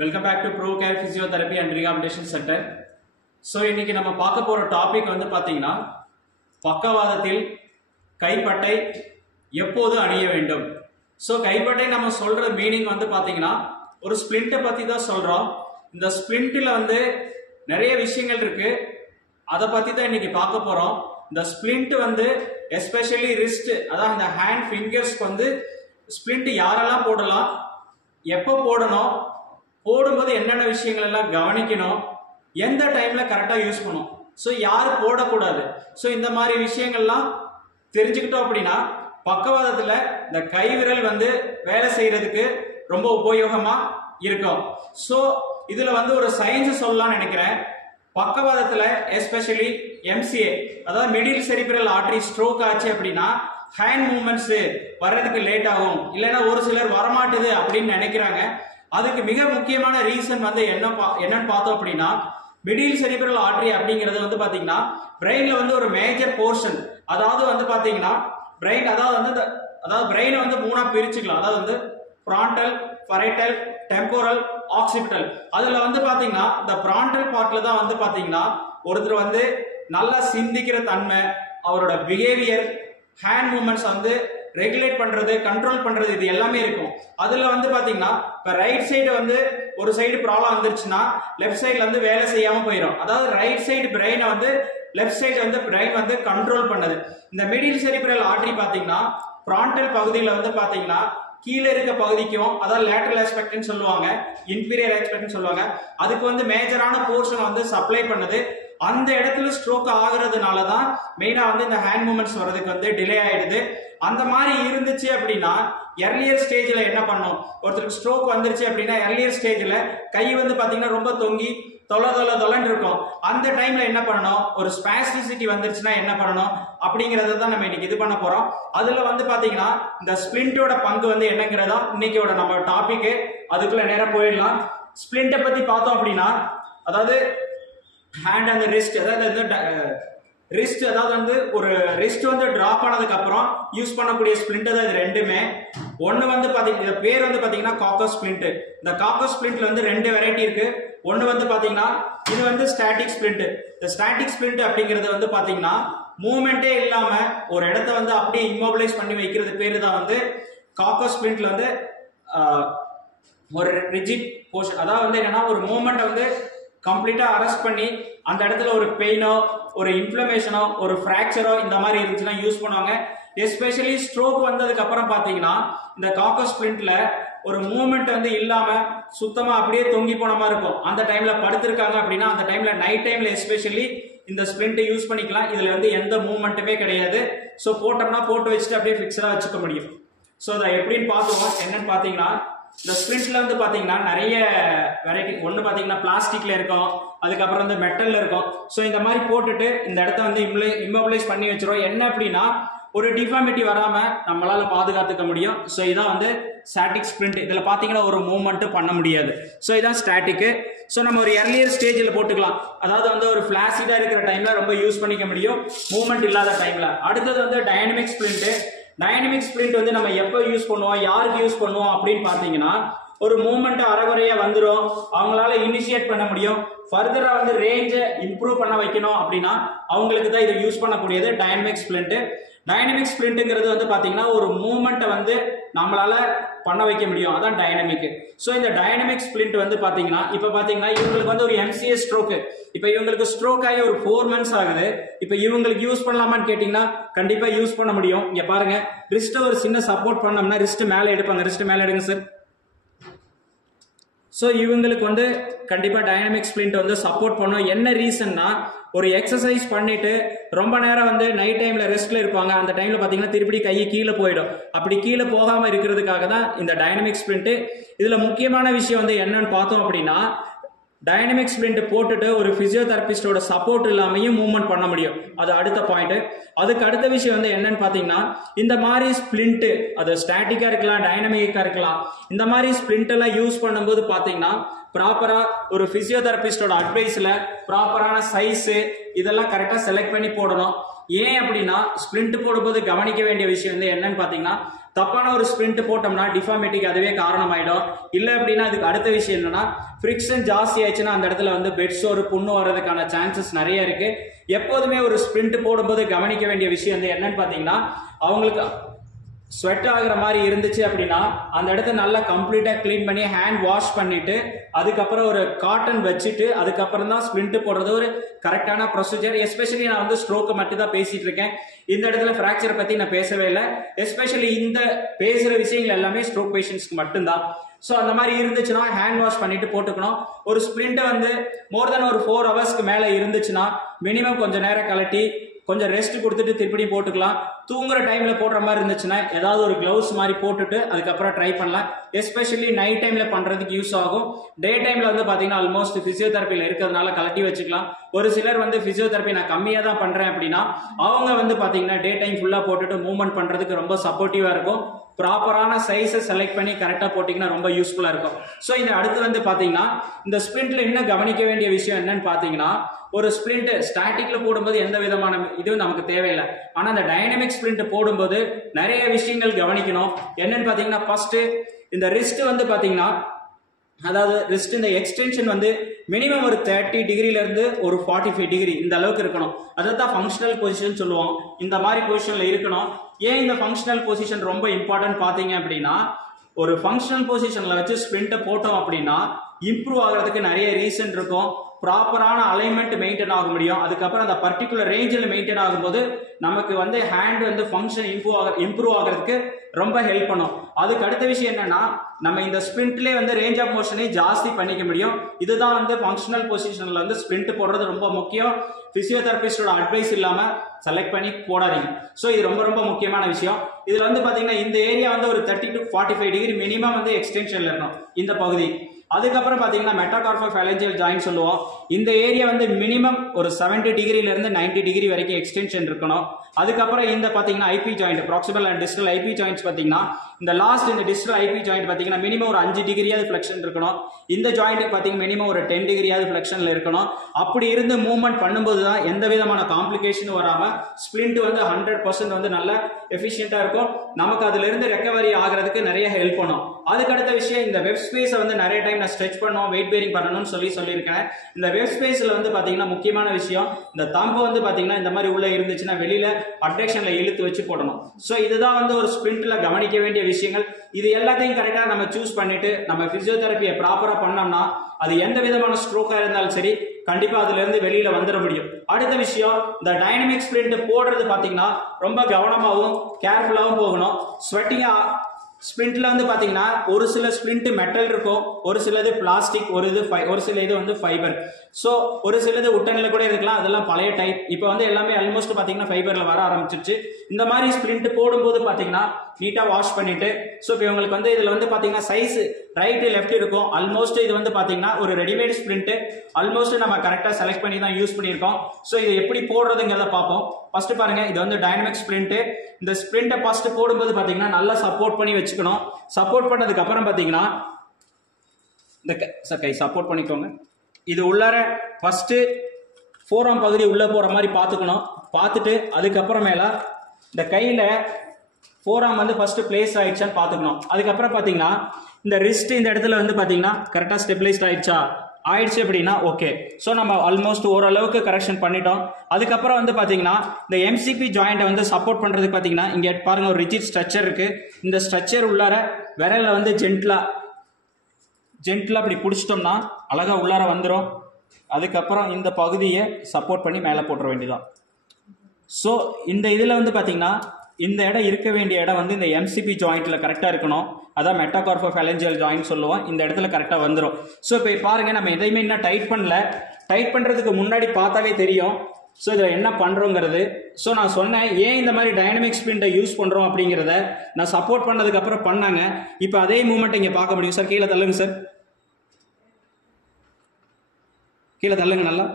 Welcome back to ProCare Physiotherapy and Rehabilitation Center. So இன்னைக்கு நம்ம பார்க்க போற டாபிக் வந்து பாத்தீங்கன்னா பக்கவாதத்தில் கைப்பட்டை எப்போது அணிய வேண்டும். ஸோ கைப்பட்டை நம்ம சொல்ற மீனிங் வந்து பாத்தீங்கன்னா ஒரு ஸ்பிளிண்ட்டை பத்தி தான் சொல்றோம். இந்த ஸ்பிளிண்ட்ல வந்து நிறைய விஷயங்கள் இருக்கு, அதை பத்தி தான் இன்னைக்கு பார்க்க போறோம். இந்த ஸ்பிளிண்ட் வந்து எஸ்பெஷலி ரிஸ்ட், அதாவது இந்த ஹேண்ட் ஃபிங்கர்ஸ்க்கு வந்து ஸ்பிளிண்ட் யாரெல்லாம் போடலாம், எப்போ போடணும், போடும்போது என்னென்ன விஷயங்கள் எல்லாம் கவனிக்கணும், எந்த டைம்ல கரெக்டா யூஸ் பண்ணணும், ஸோ யார் போடக்கூடாது, ஸோ இந்த மாதிரி விஷயங்கள்லாம் தெரிஞ்சுக்கிட்டோம் அப்படின்னா பக்கவாதத்துல இந்த கை விரல் வந்து வேலை செய்யறதுக்கு ரொம்ப உபயோகமா இருக்கும். ஸோ இதுல வந்து ஒரு சயின்ஸ் சொல்லலாம்னு நினைக்கிறேன். பக்கவாதத்துல எஸ்பெஷலி எம்சிஏ, அதாவது மிடில் செரிப்ரல் ஆர்டரி ஸ்ட்ரோக் ஆச்சு அப்படின்னா ஹேண்ட் மூவ்மெண்ட்ஸ் வர்றதுக்கு லேட் ஆகும், இல்லைன்னா ஒரு சிலர் வரமாட்டுது அப்படின்னு நினைக்கிறாங்க. அதுக்கு மிக முக்கியமான ரீசன் வந்து என்னன்னு பார்த்தோம் அப்படின்னா மிடில் செரிப்ரல் ஆர்டரி அப்படிங்கிறது வந்து பாத்தீங்கன்னா பிரெயின்ல வந்து ஒரு மேஜர் போர்ஷன், அதாவது வந்து பாத்தீங்கன்னா பிரெயின், அதாவது பிரெயினை வந்து மூணா பிரிச்சுக்கலாம். அதாவது வந்து ஃப்ரான்டல், பரைட்டல், டெம்போரல், ஆக்சிபிட்டல். அதுல வந்து பாத்தீங்கன்னா இந்த ஃப்ரான்டல் பார்ட்ல தான் வந்து பாத்தீங்கன்னா ஒருத்தர் வந்து நல்லா சிந்திக்கிற தன்மை, அவரோட பிஹேவியர், ஹேண்ட் மூவ்மெண்ட்ஸ் வந்து ரெகுலேட் பண்றது, கண்ட்ரோல் பண்றது, இது எல்லாமே இருக்கும். அதுல வந்து பாத்தீங்கன்னா இப்ப ரைட் சைடு வந்து ஒரு சைடு ப்ராப்ளம் வந்துருச்சுன்னா லெஃப்ட் சைடுல வந்து வேலை செய்யாம போயிடும். அதாவது ரைட் சைடு பிரெயினை வந்து லெஃப்ட் சைடு வந்து பிரெயின் வந்து கண்ட்ரோல் பண்ணுது. இந்த மிடில் செரிப்ரல் ஆர்டரி பாத்தீங்கன்னா ஃப்ரான்டல் பகுதியில வந்து பாத்தீங்கன்னா கீழே இருக்க பகுதிக்கும், அதாவது லேட்டரல் ஆஸ்பெக்ட்னு சொல்லுவாங்க, இன்ஃபீரியர் ஆஸ்பெக்ட்னு சொல்லுவாங்க, அதுக்கு வந்து மேஜரான போர்ஷன் வந்து சப்ளை பண்ணுது. அந்த இடத்துல ஸ்ட்ரோக் ஆகுறதுனால தான் மெயினா வந்து இந்த ஹேண்ட் மூவ்மெண்ட்ஸ் வர்றதுக்கு வந்து டிலே ஆயிடுது. அந்த மாதிரி இருந்துச்சு அப்படின்னா எர்லியர் ஸ்டேஜ்ல என்ன பண்ணும், ஒருத்தருக்கு ஸ்ட்ரோக் வந்துருச்சு அப்படின்னா எர்லியர் ஸ்டேஜ்ல கை வந்து பாத்தீங்கன்னா ரொம்ப தொங்கி தொலைன்னு இருக்கும். அந்த டைம்ல என்ன பண்ணணும், ஒரு ஸ்பாஸ்டிசிட்டி வந்துருச்சுன்னா என்ன பண்ணணும் அப்படிங்கறத தான் நம்ம இன்னைக்கு இது பண்ண போறோம். அதுல வந்து பாத்தீங்கன்னா இந்த ஸ்பிளிண்டோட பங்கு வந்து என்னங்கிறதா இன்னைக்கோட நம்ம டாபிக். அதுக்குள்ள நேரம் போயிடலாம். ஸ்பிளிண்டை பத்தி பார்த்தோம் அப்படின்னா, அதாவது ஹேண்ட் அண்ட் ரிஸ்ட், அதாவது ரிஸ்ட், அதாவது வந்து ஒரு ரிஸ்ட் வந்து டிராப் ஆனதுக்கு அப்புறம் யூஸ் பண்ணக்கூடிய ஸ்பிளிண்ட் தான் இது ரெண்டுமே. ஒன்னு வந்து பாத்தீங்கன்னா இந்த பேர் வந்து பாத்தீங்கன்னா காக்கஸ் ஸ்பிளிண்ட். இந்த காக்கஸ் ஸ்பிளிண்ட்ல வந்து ரெண்டு வெரைட்டி இருக்கு. ஒன்னு வந்து பாத்தீங்கன்னா இது வந்து ஸ்டாட்டிக் ஸ்பிளிண்ட். இந்த ஸ்டாட்டிக் ஸ்பிளிண்ட் அப்படிங்கிறது வந்து பாத்தீங்கன்னா மூவ்மெண்டே இல்லாம ஒரு இடத்த வந்து அப்படியே இம்மோபிலைஸ் பண்ணி வைக்கிறது பேரு தான் வந்து காக்கஸ் ஸ்பிளிண்ட்ல வந்து ஒரு ரிஜிட் போர்ஷன், அதாவது வந்து என்னன்னா ஒரு மூவ்மெண்ட் வந்து கம்ப்ளீட்டா அரெஸ்ட் பண்ணி அந்த இடத்துல ஒரு பெயினோ, ஒரு இன்ஃப்ளமேஷனோ, ஒரு ஃப்ராக்சரோ இந்த மாதிரி இருந்துச்சுன்னா யூஸ் பண்ணுவாங்க. எஸ்பெஷலி ஸ்ட்ரோக் வந்ததுக்கு அப்புறம் பாத்தீங்கன்னா இந்த காக்கஸ் ஸ்பிளிண்ட்ல ஒரு மூவ்மெண்ட் வந்து இல்லாம சுத்தமா அப்படியே தொங்கி போன மாதிரி இருக்கும். அந்த டைம்ல படுத்திருக்காங்க அப்படின்னா அந்த டைம்ல நைட் டைம்ல எஸ்பெஷலி இந்த ஸ்பிளிண்ட் யூஸ் பண்ணிக்கலாம். இதுல வந்து எந்த மூவ்மெண்ட்டுமே கிடையாது. ஸோ போட்டோம்னா போட்டு வச்சுட்டு அப்படியே ஃபிக்ஸடா வச்சுக்க முடியும். ஸோ அதை எப்படின்னு பார்த்துவோம். என்னன்னு பாத்தீங்கன்னா இந்த ஸ்பிளிண்ட்ல வந்து பாத்தீங்கன்னா நிறைய வெரைட்டி. ஒன்னு பாத்தீங்கன்னா பிளாஸ்டிக்ல இருக்கும், அதுக்கப்புறம் வந்து மெட்டல்ல இருக்கும். ஸோ இந்த மாதிரி போட்டுட்டு இந்த இடத்த வந்து இம்மோபிலைஸ் பண்ணி வச்சிரும். என்ன அப்படின்னா ஒரு டிஃபார்மிட்டி வராம நம்மளால பாதுகாத்துக்க முடியும். ஸோ இதான் வந்து ஸ்டாட்டிக் ஸ்பிளிண்ட். இதுல பாத்தீங்கன்னா ஒரு மூவ்மெண்ட் பண்ண முடியாது. ஸோ இதான் ஸ்டாட்டிக். ஸோ நம்ம ஒரு எர்லியர் ஸ்டேஜில் போட்டுக்கலாம், அதாவது வந்து ஒரு பிளாசிடா இருக்கிற டைம்ல ரொம்ப யூஸ் பண்ணிக்க முடியும், மூவ்மெண்ட் இல்லாத டைம்ல. அடுத்தது வந்து டைனமிக் ஸ்பிளிண்ட். டைனமிக் ஸ்பிளிண்ட் வந்து நம்ம எப்போ யூஸ் பண்ணுவோம், யாருக்கு யூஸ் பண்ணுவோம் அப்படின்னு பாத்தீங்கன்னா ஒரு மூவ்மெண்ட் அரைகுறையா வந்துடும், அவங்களால இனிஷியேட் பண்ண முடியும், ஃபர்தரா வந்து ரேஞ்சை இம்ப்ரூவ் பண்ண வைக்கணும் அப்படின்னா அவங்களுக்கு தான் இதை யூஸ் பண்ணக்கூடியது டைனமிக் ஸ்பிளிண்ட். டைனமிக் ஸ்பிளிண்ட்ங்கிறது வந்து பாத்தீங்கன்னா ஒரு மூவ்மெண்ட்டை வந்து நம்மளால பண்ண வைக்க முடியும், அதான் டைனமிக். ஸோ இந்த டைனமிக் ஸ்பிளிண்ட் வந்து பாத்தீங்கன்னா இப்ப பாத்தீங்கன்னா இவங்களுக்கு வந்து ஒரு எம்சிஏ ஸ்ட்ரோக், இப்ப இவங்களுக்கு ஸ்ட்ரோக் ஆகி ஒரு 4 months ஆகுது. இப்ப இவங்களுக்கு யூஸ் பண்ணலாமான்னு கேட்டீங்கன்னா கண்டிப்பா யூஸ் பண்ண முடியும். இங்க பாருங்க, ரிஸ்ட ஒரு சின்ன சப்போர்ட் பண்ணோம்னா ரிஸ்ட் மேல எடுப்பாங்க. ரிஸ்ட் மேல எடுங்க சார். ஸோ இவங்களுக்கு வந்து கண்டிப்பா டைனமிக் ஸ்பிளிண்ட் வந்து சப்போர்ட் பண்ணும். என்ன ரீசன்னா ஒரு எக்ஸசைஸ் பண்ணிட்டு ரொம்ப நேரம் வந்து நைட் டைம்ல ரெஸ்ட்ல இருப்பாங்க. அந்த டைம்ல பாத்தீங்கன்னா திருப்பி கை கீழே போயிடும். அப்படி கீழே போகாம இருக்கிறதுக்காக தான் இந்த டைனமிக் ஸ்பிளிண்ட். இதுல முக்கியமான விஷயம் வந்து என்னன்னு பார்த்தோம் அப்படின்னா டைனமிக் ஸ்பிளிண்ட் போட்டுட்டு ஒரு பிசியோதெரபிஸ்டோட சப்போர்ட் இல்லாமையும் மூவ்மெண்ட் பண்ண முடியும். அது அடுத்த பாயிண்ட். அதுக்கு அடுத்த விஷயம் வந்து என்னன்னு பாத்தீங்கன்னா இந்த மாதிரி ஸ்பிளிண்ட், அது ஸ்டாட்டிக்கா இருக்கலாம், டைனமிக்கா இருக்கலாம், இந்த மாதிரி ஸ்பிளிண்ட் எல்லாம் யூஸ் பண்ணும்போது பாத்தீங்கன்னா ப்ராப்பரா ஒரு பிசியோதெரபிஸ்டோட அட்வைஸ்ல ப்ராப்பரான சைஸ் இதெல்லாம் கரெக்டா செலக்ட் பண்ணி போடணும். ஏன் அப்படின்னா ஸ்பிளிண்ட் போடும்போது கவனிக்க வேண்டிய விஷயம் வந்து என்னன்னு பாத்தீங்கன்னா தப்பான ஒரு ஸ்பிரிண்ட் போட்டோம்னா டிஃபார்மிட்டிக்கு அதுவே காரணமாயிடும். இல்லை அப்படின்னா அதுக்கு அடுத்த விஷயம் என்னன்னா ஃப்ரிக்ஷன் ஜாஸ்தி ஆயிடுச்சுன்னா அந்த இடத்துல வந்து பெட் சோறு புண்ணு வர்றதுக்கான சான்சஸ் நிறைய இருக்கு. எப்போதுமே ஒரு ஸ்பிரிண்ட் போடும்போது கவனிக்க வேண்டிய விஷயம் வந்து என்னன்னு பார்த்தீங்கன்னா அவங்களுக்கு ஸ்வெட் ஆகுற மாதிரி இருந்துச்சு அப்படின்னா அந்த இடத்த நல்லா கம்ப்ளீட்டா கிளீன் பண்ணி ஹேண்ட் வாஷ் பண்ணிட்டு அதுக்கப்புறம் ஒரு காட்டன் வச்சுட்டு அதுக்கப்புறம் தான் ஸ்பிரிண்ட் போடுறது ஒரு கரெக்டான ப்ரொசீஜர். எஸ்பெஷலி நான் வந்து ஸ்ட்ரோக்கை மட்டும் தான் பேசிட்டு இருக்கேன். இந்த இடத்துல ஃப்ராக்சரை பத்தி நான் பேசவே இல்லை. எஸ்பெஷலி இந்த பேசுற விஷயங்கள் எல்லாமே ஸ்ட்ரோக் பேஷண்ட்ஸ்க்கு மட்டும்தான். ஸோ அந்த மாதிரி இருந்துச்சுன்னா ஹேண்ட் வாஷ் பண்ணிட்டு போட்டுக்கணும். ஒரு ஸ்பிரிண்ட் வந்து மோர் தென் ஒரு 4 ஹவர்ஸ்க்கு மேலே இருந்துச்சுன்னா மினிமம் கொஞ்சம் நேரம் கலட்டி கொஞ்சம் ரெஸ்ட் கொடுத்துட்டு திருப்படியும் போட்டுக்கலாம். தூங்குற டைம்ல போடுற மாதிரி இருந்துச்சுன்னா ஏதாவது ஒரு கிளவுஸ் மாதிரி போட்டுட்டு அதுக்கப்புறம் ட்ரை பண்ணலாம். எஸ்பெஷலி நைட் டைம்ல பண்றதுக்கு யூஸ் ஆகும். டே டைம்ல வந்து பாத்தீங்கன்னா ஆல்மோஸ்ட் பிசியோதெரபியில் இருக்கிறதுனால கலட்டி வச்சுக்கலாம். ஒரு சிலர் வந்து பிசியோதெரபி நான் கம்மியா தான் பண்றேன் அப்படின்னா அவங்க வந்து பாத்தீங்கன்னா டே டைம் ஃபுல்லா போட்டுட்டு மூவ்மெண்ட் பண்றதுக்கு ரொம்ப சப்போர்ட்டிவா இருக்கும். ப்ராப்பரான சைஸை செலக்ட் பண்ணி கரெக்டாக போட்டிங்கன்னா ரொம்ப யூஸ்ஃபுல்லாக இருக்கும். ஸோ இந்த அடுத்து வந்து பார்த்தீங்கன்னா இந்த ஸ்பிரிண்ட்ல இன்னும் கவனிக்க வேண்டிய விஷயம் என்னன்னு பார்த்தீங்கன்னா ஒரு ஸ்பிரிண்ட் ஸ்டாட்டிக்ல போடும்போது எந்த விதமான இதுவும் நமக்கு தேவையில்லை. ஆனால் அந்த டைனமிக் ஸ்பிரிண்ட் போடும்போது நிறைய விஷயங்கள் கவனிக்கணும். என்னன்னு பார்த்தீங்கன்னா ஃபர்ஸ்ட் இந்த ரிஸ்ட் வந்து பார்த்தீங்கன்னா அதாவது ரிஸ்ட் இந்த எக்ஸ்டென்ஷன் வந்து மினிமம் ஒரு 30 டிகிரில இருந்து ஒரு 45 டிகிரி இந்த அளவுக்கு இருக்கணும். அதை தான் ஃபங்க்ஷனல் பொசிஷன் சொல்லுவோம். இந்த மாதிரி பொசிஷன்ல இருக்கணும். ஏன் இந்த ஃபங்க்ஷனல் பொசிஷன் ரொம்ப இம்பார்ட்டன்ட் பார்த்தீங்க அப்படின்னா ஒரு ஃபங்க்ஷனல் பொசிஷன்ல வச்சு ஸ்பிரிண்ட்டை போட்டோம் அப்படின்னா இம்ப்ரூவ் ஆகிறதுக்கு நிறைய ரீசன் இருக்கும். ப்ராப்பரான அலைன்மெண்ட் மெயின்டைன் ஆக முடியும். அதுக்கப்புறம் அந்த பர்டிகுலர் ரேஞ்சில் மெயின்டைன் ஆகும்போது நமக்கு வந்து ஹேண்ட் வந்து ஃபங்க்ஷன் இம்ப்ரூவ் ஆகிறதுக்கு ரொம்ப ஹெல்ப் பண்ணும். அதுக்கு அடுத்த விஷயம் என்னன்னா நம்ம இந்த ஸ்பிரிண்ட்லேயே வந்து ரேஞ்ச் ஆஃப் மோஷனை ஜாஸ்தி பண்ணிக்க முடியும். இதுதான் வந்து ஃபங்க்ஷனல் பொசிஷன்ல வந்து ஸ்பிரிண்ட் போடுறது ரொம்ப முக்கியம். பிசியோதெரபிஸ்டோட அட்வைஸ் இல்லாம செலக்ட் பண்ணி போடாதீங்க. ஸோ இது ரொம்ப ரொம்ப முக்கியமான விஷயம். இதுல வந்து பாத்தீங்கன்னா இந்த ஏரியா வந்து ஒரு 30 to 45 டிகிரி மினிமம் வந்து எக்ஸ்டென்ஷன்ல இருக்கணும் இந்த பகுதி. அதுக்கப்புறம் பாத்தீங்கன்னா மெட்டாகார்போஃபேலஞ்சியல் ஜாயிண்ட் சொல்லுவோம். இந்த ஏரியா வந்து மினிமம் ஒரு 70 டிகிரில இருந்து 90 டிகிரி வரைக்கும் எக்ஸ்டென்ஷன் இருக்கணும். அதுக்கப்புறம் இந்த பாத்தீங்கன்னா IP joint proximal and distal IP joints பாத்தீங்கன்னா இந்த லாஸ்ட் இந்த டிஸ்டல் ஐபி ஜாயிண்ட் பாத்தீங்கன்னா மினிமம் ஒரு 5 டிகிரியாவது ஃபிளெக்ஷன் இருக்கணும். இந்த ஜாயிண்ட்டுக்கு பாத்தீங்கன்னா மினிமம் ஒரு 10 டிகிரியாவது ஃபிளெக்ஷன்ல இருக்கணும். அப்படி இருந்து மூவ்மெண்ட் பண்ணும்போது தான் எந்த விதமான காம்ப்ளிகேஷனும் வராம ஸ்பிரிண்ட் வந்து 100% வந்து நல்ல எஃபிஷியன்ட்டா இருக்கும். நமக்கு அதுல இருந்து ரெக்கவரி ஆகிறதுக்கு நிறைய ஹெல்ப் பண்ணும். அதுக்கு அடுத்த விஷயம் இந்த வெப் ஸ்பேஸை வந்து நிறைய டைம் நான் ஸ்ட்ரெச் பண்ணணும் வெயிட் பேரிங் பண்ணணும்னு சொல்லியிருக்கேன். இந்த வெப் ஸ்பேஸ்ல வந்து பாத்தீங்கன்னா முக்கியமான விஷயம் இந்த தம்பு வந்து பாத்தீங்கன்னா இந்த மாதிரி உள்ள இருந்துச்சுன்னா வெளியில அட்ராக்ஷன்ல இழுத்து வச்சு போடணும். ஸோ இதுதான் வந்து ஒரு ஸ்பிரிண்ட்ல கவனிக்க வேண்டிய விஷயங்கள். இது எல்லாத்தையும் கரெக்டா நம்ம சூஸ் பண்ணிட்டு நம்ம பிசியோதெரபியை ப்ராப்பரா பண்ணோம்னா அது எந்த விதமான ஸ்ட்ரோக்கா இருந்தாலும் சரி கண்டிப்பா அதுல இருந்து வெளியில வந்துட முடியும். அடுத்த விஷயம் இந்த டைனமிக் ஸ்பிரிண்ட் போடுறது பாத்தீங்கன்னா ரொம்ப கவனமாகவும் கேர்ஃபுல்லாகவும் போகணும். ஸ்வெட்டிங்கா ஸ்பிரிண்ட்ல வந்து பாத்தீங்கன்னா ஒரு சில ஸ்பிரிண்ட் மெட்டல் இருக்கும், ஒரு சிலது பிளாஸ்டிக், ஒரு சில இது வந்து ஃபைபர். ஸோ ஒரு சிலது உட்டன்ல கூட இருக்கலாம், அதெல்லாம் பழைய டைப். இப்போ வந்து எல்லாமே ஆல்மோஸ்ட் பாத்தீங்கன்னா ஃபைபர்ல வர ஆரம்பிச்சிருச்சு. இந்த மாதிரி ஸ்பிரிண்ட் போடும்போது பாத்தீங்கன்னா நீட்டா வாஷ் பண்ணிட்டு ஸோ இப்போ உங்களுக்கு வந்து இதுல வந்து பாத்தீங்கன்னா சைஸ் ரைட் லெஃப்ட் இருக்கும். ஆல்மோஸ்ட் இது வந்து பாத்தீங்கன்னா ஒரு ரெடிமேட் ஸ்பிரிண்ட் ஆல்மோஸ்ட் நம்ம கரெக்டா செலக்ட் பண்ணி தான் யூஸ் பண்ணியிருக்கோம். ஸோ இது எப்படி போடுறதுங்கிறத பார்ப்போம். ஃபர்ஸ்ட் பாருங்க, இது வந்து டைனமிக் ஸ்பிரிண்ட். இந்த ஸ்பிரிண்ட்டை ஃபர்ஸ்ட் போடும்போது பாத்தீங்கன்னா நல்லா சப்போர்ட் பண்ணி வச்சுக்கணும். சப்போர்ட் பண்ணதுக்கு அப்புறம் பாத்தீங்கன்னா இந்த கை சப்போர்ட் பண்ணிக்கோங்க. இது உள்ளார ஃபர்ஸ்ட் ஃபோராம் பகுதி உள்ள போற மாதிரி பார்த்துக்கணும். பார்த்துட்டு அதுக்கப்புறமேல இந்த கையில ஃபோராம் வந்து ஃபர்ஸ்ட் பிளேஸ் ஆயிடுச்சான்னு பார்த்துக்கணும். அதுக்கப்புறம் பாத்தீங்கன்னா இந்த ரிஸ்ட் இந்த இடத்துல வந்து பாத்தீங்கன்னா கரெக்டா ஸ்டெபிலைஸ்ட் ஆயிடுச்சு அப்படின்னா ஓகே. ஸோ நம்ம ஆல்மோஸ்ட் ஓரளவுக்கு கரெக்ஷன் பண்ணிட்டோம். அதுக்கப்புறம் வந்து பாத்தீங்கன்னா இந்த எம்சிபி ஜாயிண்ட்டை வந்து சப்போர்ட் பண்றதுக்கு பாத்தீங்கன்னா இங்க பாருங்க ஒரு ரிஜிட் ஸ்ட்ரக்சர் இருக்கு. இந்த ஸ்ட்ரக்சர் உள்ளார விரல்ல வந்து ஜென்ட்லா அப்படி பிடிச்சிட்டோம்னா அழகா உள்ளார வந்துடும். அதுக்கப்புறம் இந்த பகுதியை சப்போர்ட் பண்ணி மேலே போட்டுற வேண்டியதான். ஸோ இந்த இதில் வந்து பார்த்தீங்கன்னா இந்த இடம் இருக்க வேண்டிய இடம் வந்து இந்த எம்சிபி ஜாயிண்ட்ல கரெக்டாக இருக்கணும். அதான் மெட்டாகார்போஃபேலஞ்சியல் ஜாயிண்ட் சொல்லுவோம். இந்த இடத்துல கரெக்டாக வந்துடும். ஸோ இப்போ பாருங்க, நம்ம எதையுமே இன்னும் டைட் பண்ணல. டைட் பண்ணுறதுக்கு முன்னாடி பார்த்தாவே தெரியும் ஸோ இதில் என்ன பண்ணுறோங்கிறது. ஸோ நான் சொன்னேன் ஏன் இந்த மாதிரி டைனமிக் ஸ்பிரிண்ட்டை யூஸ் பண்ணுறோம் அப்படிங்கிறத நான் சப்போர்ட் பண்ணதுக்கப்புறம் பண்ணாங்க. இப்போ அதே மூமெண்ட் இங்கே பார்க்க முடியும். சார் கீழே தள்ளுங்க சார், கீழே தள்ளுங்க நல்லா.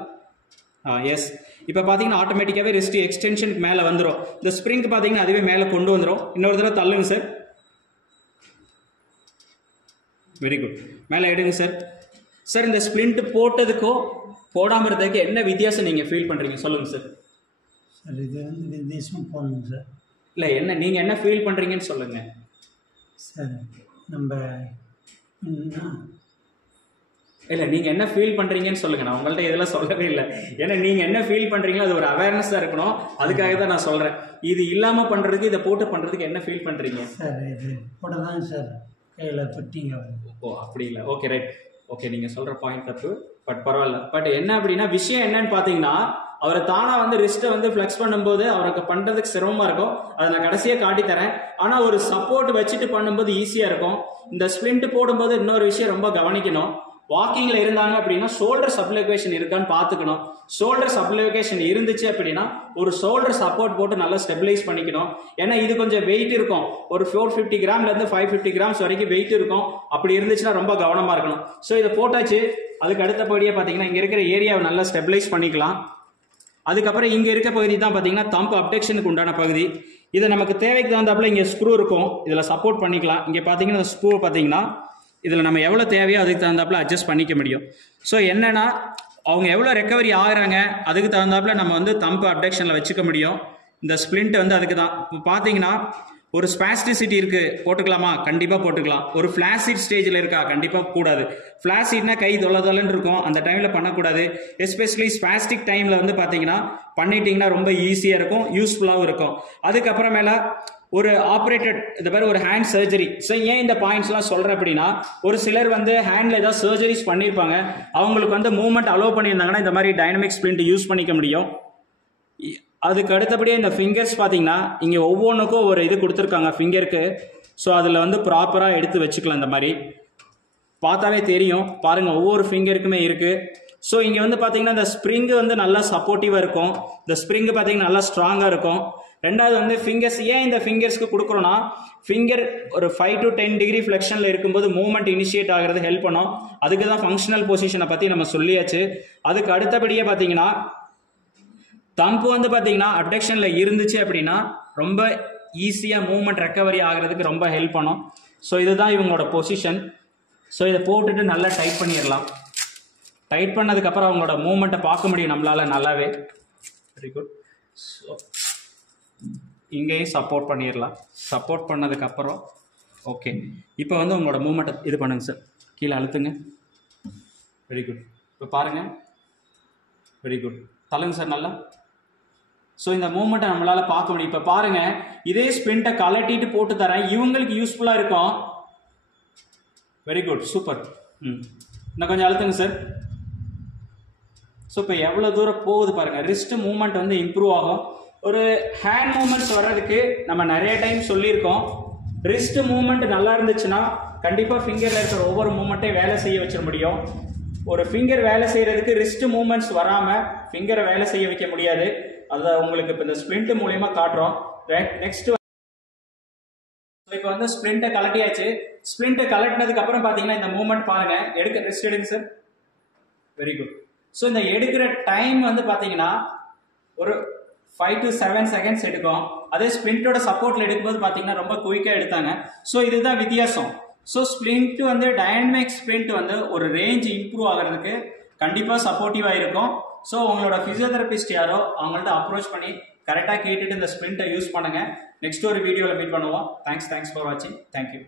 எஸ், இப்போ பார்த்தீங்கன்னா ஆட்டோமேட்டிக்காகவே ரெஸ்ட் எக்ஸ்டென்ஷனுக்கு மேலே வந்துடும். இந்த ஸ்ப்ரிங் பார்த்தீங்கன்னா அதுவே மேலே கொண்டு வந்துடும். இன்னொரு தடவை தள்ளுங்க சார். வெரி குட், மேலே எடுங்க சார். சார் இந்த ஸ்ப்ளிண்ட் போட்டதுக்கும் போடாமல் இருந்ததுக்கு என்ன வித்தியாசம் நீங்கள் ஃபீல் பண்ணுறீங்க சொல்லுங்கள் சார். சார் இது வந்து வித்தியாசமாக போடணும் சார். இல்லை என்ன நீங்கள் என்ன ஃபீல் பண்ணுறீங்கன்னு சொல்லுங்கள். சரி நம்ம இல்லை நீங்கள் என்ன ஃபீல் பண்ணுறீங்கன்னு சொல்லுங்கள். நான் உங்கள்கிட்ட இதெல்லாம் சொல்லவே இல்லை. ஏன்னா நீங்கள் என்ன ஃபீல் பண்ணுறீங்களோ அது ஒரு அவேர்னஸாக இருக்கணும். அதுக்காக தான் நான் சொல்கிறேன். இது இல்லாமல் பண்ணுறதுக்கு இதை போட்டு பண்ணுறதுக்கு என்ன ஃபீல் பண்ணுறீங்க? சார் இது போட தான் சார் கையில் தொட்டிங்க. ஓ அப்படி இல்லை. Okay right. ஓகே நீங்கள் சொல்கிற பாயிண்ட் தப்பு. பட் பரவாயில்ல. பட் என்ன அப்படின்னா விஷயம் என்னன்னு பார்த்தீங்கன்னா அவரை தானாக வந்து ரிஸ்ட்டை வந்து ஃப்ளெக்ஸ் பண்ணும்போது அவருக்கு பண்ணுறதுக்கு சிரமமாக இருக்கும். அதை நான் கடைசியாக காட்டித்தரேன். ஆனால் ஒரு சப்போர்ட் வச்சுட்டு பண்ணும்போது ஈஸியாக இருக்கும். இந்த ஸ்ப்ளிண்ட் போடும்போது இன்னொரு விஷயம் ரொம்ப கவனிக்கணும். வாக்கிங்கில் இருந்தாங்க அப்படின்னா ஷோல்டர் சப்ளிகேஷன் இருக்கான்னு பார்த்துக்கணும். ஷோல்டர் சப்ளிகேஷன் இருந்துச்சு அப்படின்னா ஒரு ஷோல்டர் சப்போர்ட் போட்டு நல்லா ஸ்டெபிலைஸ் பண்ணிக்கணும். ஏன்னா இது கொஞ்சம் வெயிட் இருக்கும். ஒரு 450 கிராம்லேருந்து 550 கிராம்ஸ் வரைக்கும் வெயிட் இருக்கும். அப்படி இருந்துச்சுன்னா ரொம்ப கவனமாக இருக்கணும். ஸோ இதை போட்டாச்சு. அதுக்கு அடுத்தபடியாக பார்த்தீங்கன்னா இங்கே இருக்கிற ஏரியாவை நல்லா ஸ்டெபிலைஸ் பண்ணிக்கலாம். அதுக்கப்புறம் இங்கே இருக்க பகுதி தான் பார்த்தீங்கன்னா தம்ப் அப்டெக்ஷனுக்கு உண்டான பகுதி. இதை நமக்கு தேவைக்கு தகுந்தாப்புல இங்கே ஸ்க்ரூ இருக்கும். இதில் சப்போர்ட் பண்ணிக்கலாம். இங்கே பார்த்தீங்கன்னா இந்த ஸ்க்ரூ பார்த்தீங்கன்னா இதில் நம்ம எவ்வளோ தேவையோ அதுக்கு தகுந்தாப்புல அட்ஜஸ்ட் பண்ணிக்க முடியும். ஸோ என்னன்னா அவங்க எவ்வளோ ரெக்கவரி ஆகுறாங்க அதுக்கு தகுந்தாப்புல நம்ம வந்து தம்ப் அப்டெக்ஷனில் வச்சுக்க முடியும். இந்த ஸ்ப்ளிண்ட் வந்து அதுக்கு தான். இப்போ பார்த்தீங்கன்னா ஒரு ஸ்பாஸ்டிசிட்டி இருக்குது, போட்டுக்கலாமா? கண்டிப்பாக போட்டுக்கலாம். ஒரு ஃப்ளாசிட் ஸ்டேஜில் இருக்கா? கண்டிப்பாக கூடாது. ஃப்ளாசிட்னா கை தொலைன்னு இருக்கும். அந்த டைமில் பண்ணக்கூடாது. எஸ்பெஷலி ஸ்பாஸ்டிக் டைமில் வந்து பார்த்தீங்கன்னா பண்ணிட்டீங்கன்னா ரொம்ப ஈஸியாக இருக்கும், யூஸ்ஃபுல்லாகவும் இருக்கும். அதுக்கப்புறமேல ஒரு ஆப்ரேட்டட் இந்த மாதிரி ஒரு ஹேண்ட் சர்ஜரி. ஸோ ஏன் இந்த பாயிண்ட்ஸ்லாம் சொல்கிறேன் அப்படின்னா ஒரு சிலர் வந்து ஹேண்டில் ஏதாவது சர்ஜரிஸ் பண்ணியிருப்பாங்க. அவங்களுக்கு வந்து மூவ்மெண்ட் அலோவ் பண்ணியிருந்தாங்கன்னா இந்த மாதிரி டைனமிக் ஸ்ப்ளிண்ட் யூஸ் பண்ணிக்க முடியும். அதுக்கு அடுத்தபடியே இந்த ஃபிங்கர்ஸ் பார்த்தீங்கன்னா இங்கே ஒவ்வொன்றுக்கும் ஒரு இது கொடுத்துருக்காங்க ஃபிங்கருக்கு. ஸோ அதில் வந்து ப்ராப்பராக எடுத்து வச்சுக்கலாம். இந்த மாதிரி பார்த்தாலே தெரியும் பாருங்கள், ஒவ்வொரு ஃபிங்கருக்குமே இருக்குது. ஸோ இங்கே வந்து பார்த்தீங்கன்னா இந்த ஸ்ப்ரிங்கு வந்து நல்லா சப்போர்ட்டிவாக இருக்கும். இந்த ஸ்ப்ரிங்கு பார்த்தீங்கன்னா நல்லா ஸ்ட்ராங்காக இருக்கும். ரெண்டாவது வந்து ஃபிங்கர்ஸ் ஏன் இந்த ஃபிங்கர்ஸ்க்கு கொடுக்குறோன்னா ஃபிங்கர் ஒரு 5 to 10 டிகிரி ஃப்ளெக்ஷனில் இருக்கும்போது மூவ்மெண்ட் இனிஷியேட் ஆகிறது ஹெல்ப் பண்ணும். அதுக்கு தான் ஃபங்க்ஷனல் பொசிஷனை பற்றி நம்ம சொல்லியாச்சு. அதுக்கு அடுத்தபடியே பார்த்தீங்கன்னா தம்பு வந்து பார்த்தீங்கன்னா அப்டெக்ஷனில் இருந்துச்சு அப்படின்னா ரொம்ப ஈஸியாக மூவ்மெண்ட் ரெக்கவரி ஆகிறதுக்கு ரொம்ப ஹெல்ப் பண்ணும். ஸோ இதுதான் இவங்களோட பொசிஷன். ஸோ இதை போட்டுட்டு நல்லா டைட் பண்ணிடலாம். டைட் பண்ணதுக்கப்புறம் அவங்களோட மூவ்மெண்ட்டை பார்க்க முடியும் நம்மளால் நல்லாவே. Very good. ஸோ இங்கேயும் சப்போர்ட் பண்ணிடலாம். சப்போர்ட் பண்ணதுக்கப்புறம் ஓகே. இப்போ வந்து உங்களோட மூவ்மெண்ட்டை இது பண்ணுங்க சார். கீழே அழுத்துங்க. Very good. இப்போ பாருங்கள். Very good. தள்ளுங்க சார் நல்லா. ஸோ இந்த மூவ்மெண்ட்டை நம்மளால் பார்க்க முடியும். இப்போ பாருங்கள், இதே ஸ்ப்ளிண்ட்டை கலட்டிட்டு போட்டு தரேன். இவங்களுக்கு யூஸ்ஃபுல்லாக இருக்கும். Very good. சூப்பர். இன்னும் கொஞ்சம் அழுத்துங்க சார். ஸோ இப்போ எவ்வளோ தூரம் போகுது பாருங்கள். ரிஸ்ட் மூவ்மெண்ட் வந்து இம்ப்ரூவ் ஆகும். ஒரு ஹேண்ட் மூவ்மெண்ட்ஸ் வர்றதுக்கு நம்ம நிறைய டைம் சொல்லியிருக்கோம். ரிஸ்ட் மூவ்மெண்ட் நல்லா இருந்துச்சுன்னா கண்டிப்பாக ஃபிங்கரில் இருக்கிற ஒவ்வொரு மூவ்மெண்ட்டையும் வேலை செய்ய வச்சிட முடியும். ஒரு ஃபிங்கர் வேலை செய்கிறதுக்கு ரிஸ்ட் மூவ்மெண்ட்ஸ் வராமல் ஃபிங்கரை வேலை செய்ய வைக்க முடியாது. அதை உங்களுக்கு இப்போ இந்த ஸ்ப்ளிண்ட் மூலியமா காட்டுறோம். நெக்ஸ்ட் இப்போ வந்து ஸ்ப்ளிண்ட்டை கலட்டியாச்சு. ஸ்ப்ளிண்ட்டை கலட்டினதுக்கு அப்புறம் பார்த்தீங்கன்னா இந்த மூவ்மெண்ட் பாருங்க. ரெஸ்ட் எடுங்க சார். Very good. ஸோ இந்த எடுக்கிற டைம் வந்து பார்த்தீங்கன்னா ஒரு 5 to 7 செகண்ட்ஸ் எடுக்கும். அதே ஸ்ப்ளிண்ட்டோட சப்போர்ட்ல எடுக்கும்போது பார்த்தீங்கன்னா ரொம்ப குயிக்காக எடுத்தாங்க. ஸோ இதுதான் வித்தியாசம். ஸோ ஸ்ப்ளிண்ட் வந்து டைனமிக் ஸ்ப்ளிண்ட் வந்து ஒரு ரேஞ்ச் இம்ப்ரூவ் ஆகிறதுக்கு கண்டிப்பாக சப்போர்ட்டிவாக இருக்கும். ஸோ உங்களோட ஃபிசியோதெரபிஸ்ட் யாரோ அவங்கள்ட்ட அப்ரோச் பண்ணி கரெக்டாக கேட்டுட்டு இந்த ஸ்ப்ளிண்ட்டை யூஸ் பண்ணுங்கள். நெக்ஸ்ட் ஒரு வீடியோவில் மீட் பண்ணுவோம். தேங்க்ஸ் ஃபார் வாட்சிங். தேங்க்யூ.